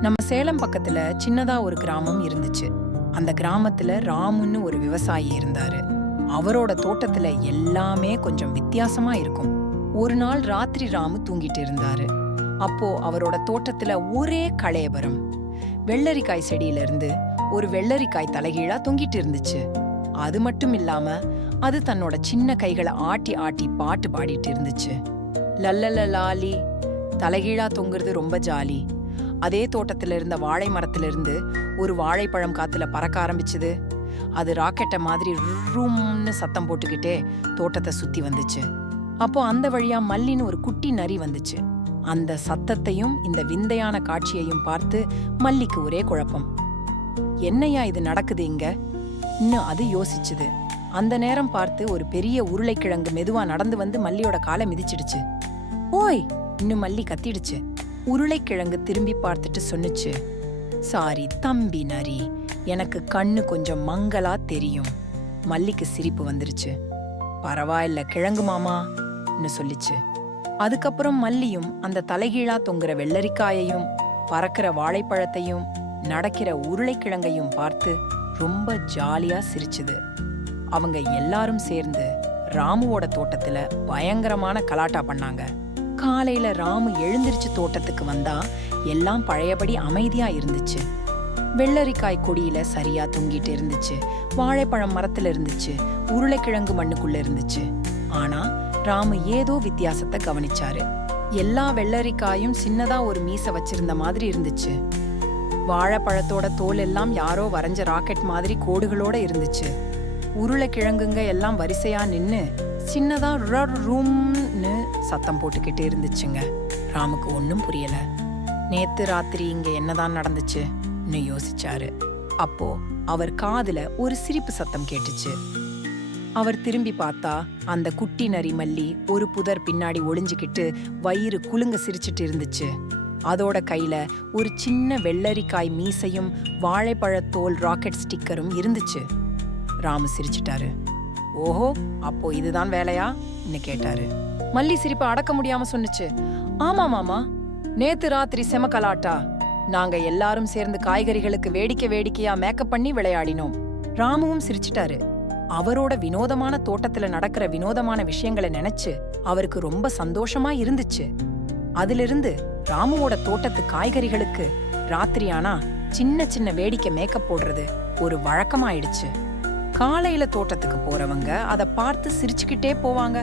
நம்ம சேலம் பக்கத்துல சின்னதா ஒரு கிராமம் இருந்துச்சு. அந்த கிராமத்துல ராமுன்னு ஒரு விவசாயி இருந்தாரு. அவரோட தோட்டத்துல எல்லாமே கொஞ்சம் வித்தியாசமா இருக்கும். ஒரு நாள் ராத்திரி ராமு தூங்கிட்டு இருந்தாரு. அப்போ அவரோட தோட்டத்துல ஒரே களையபரம். வெள்ளரிக்காய் செடியில இருந்து ஒரு வெள்ளரிக்காய் தலைகீழா தொங்கிட்டு இருந்துச்சு. அது மட்டும் இல்லாம அது தன்னோட சின்ன கைகளை ஆட்டி ஆட்டி பாட்டு பாடிட்டு இருந்துச்சு. லல்லல லாலி தலைகீழா தொங்குறது ரொம்ப ஜாலி. அதே தோட்டத்தில் இருந்த வாழை மரத்திலிருந்து ஒரு வாழைப்பழம் காத்துல பறக்க ஆரம்பிச்சது. அது ராக்கெட்டை மாதிரி ரூம்னு சத்தம் போட்டுக்கிட்டே தோட்டத்தை சுத்தி வந்துச்சு. அப்போ அந்த வழியா மல்லின்னு ஒரு குட்டி நரி வந்துச்சு. அந்த சத்தத்தையும் இந்த விந்தையான காட்சியையும் பார்த்து மல்லிக்கு ஒரே குழப்பம். என்னையா இது நடக்குது இங்க? இன்னும் அது யோசிச்சுது. அந்த நேரம் பார்த்து ஒரு பெரிய உருளைக்கிழங்கு மெதுவா நடந்து வந்து மல்லியோட காலை மிதிச்சிடுச்சு. ஓய்! இன்னும் மல்லி கத்திடுச்சு. உருளைக்கிழங்கு திரும்பி பார்த்துட்டு சொன்னுச்சு சாரி தம்பி நரி எனக்கு கண்ணு கொஞ்சம் மங்களா தெரியும். மல்லிக்கு சிரிப்பு வந்துருச்சு. பரவாயில்ல கிழங்கு மாமான்னு சொல்லிச்சு. அதுக்கப்புறம் மல்லியும் அந்த தலைகீழா தொங்குற வெள்ளரிக்காயையும் பறக்கிற வாழைப்பழத்தையும் நடக்கிற உருளைக்கிழங்கையும் பார்த்து ரொம்ப ஜாலியா சிரிச்சுது. அவங்க எல்லாரும் சேர்ந்து ராமுவோட தோட்டத்துல பயங்கரமான கலாட்டா பண்ணாங்க. காலையில ராமு எழுந்திருச்சு தோட்டத்துக்கு வந்தா எல்லாம் பழையபடி அமைதியா இருந்துச்சு. வெள்ளரிக்காய் கொடியில சரியா தொங்கிட்டு இருந்துச்சு. வாழைப்பழம் மரத்துல இருந்துச்சு. உருளைக்கிழங்கு மண்ணுக்குள்ள இருந்துச்சு. ஆனா ராமு ஏதோ வித்தியாசத்தை கவனிச்சாரு. எல்லா வெள்ளரிக்காயும் சின்னதா ஒரு மீச வச்சிருந்த மாதிரி இருந்துச்சு. வாழைப்பழத்தோட தோல் எல்லாம் யாரோ வரைஞ்ச ராக்கெட் மாதிரி கோடுகளோட இருந்துச்சு. உருளைக்கிழங்குங்க எல்லாம் வரிசையா நின்னு சின்னதாக ரர் ரூம்னு சத்தம் போட்டுக்கிட்டு இருந்துச்சுங்க. ராமுக்கு ஒன்றும் புரியலை. நேற்று ராத்திரி இங்கே என்னதான் நடந்துச்சுன்னு யோசிச்சாரு. அப்போ அவர் காதில் ஒரு சிரிப்பு சத்தம் கேட்டுச்சு. அவர் திரும்பி பார்த்தா அந்த குட்டி நரி மல்லி ஒரு புதர் பின்னாடி ஒளிஞ்சுக்கிட்டு வயிறு குலுங்க சிரிச்சிட்டு இருந்துச்சு. அதோட கையில ஒரு சின்ன வெள்ளரிக்காய் மீசையும் வாழைப்பழத்தோல் ராக்கெட் ஸ்டிக்கரும் இருந்துச்சு. ராமு சிரிச்சிட்டாரு. ஓஹோ அப்போ இதுதான் வேலையான்னு கேட்டாரு. மல்லி சிரிப்பை அடக்க முடியாம சொன்னுச்சு. ஆமா மாமா. நேத்து ராத்திரி செம கலாட்டா நாங்க எல்லாரும் சேர்ந்து காய்கறிகளுக்கு வேடிக்கை வேடிக்கையா மேக்கப் பண்ணி விளையாடினோம். ராமுவும் சிரிச்சிட்டாரு. அவரோட வினோதமான தோட்டத்துல நடக்கிற வினோதமான விஷயங்களை நினைச்சு அவருக்கு ரொம்ப சந்தோஷமா இருந்துச்சு. அதிலிருந்து ராமுவோட தோட்டத்து காய்கறிகளுக்கு ராத்திரியானா சின்ன சின்ன வேடிக்கை மேக்கப் போடுறது ஒரு வழக்கமாயிடுச்சு. காலையில தோட்டத்துக்கு போறவங்க அதை பார்த்து சிரிச்சுக்கிட்டே போவாங்க.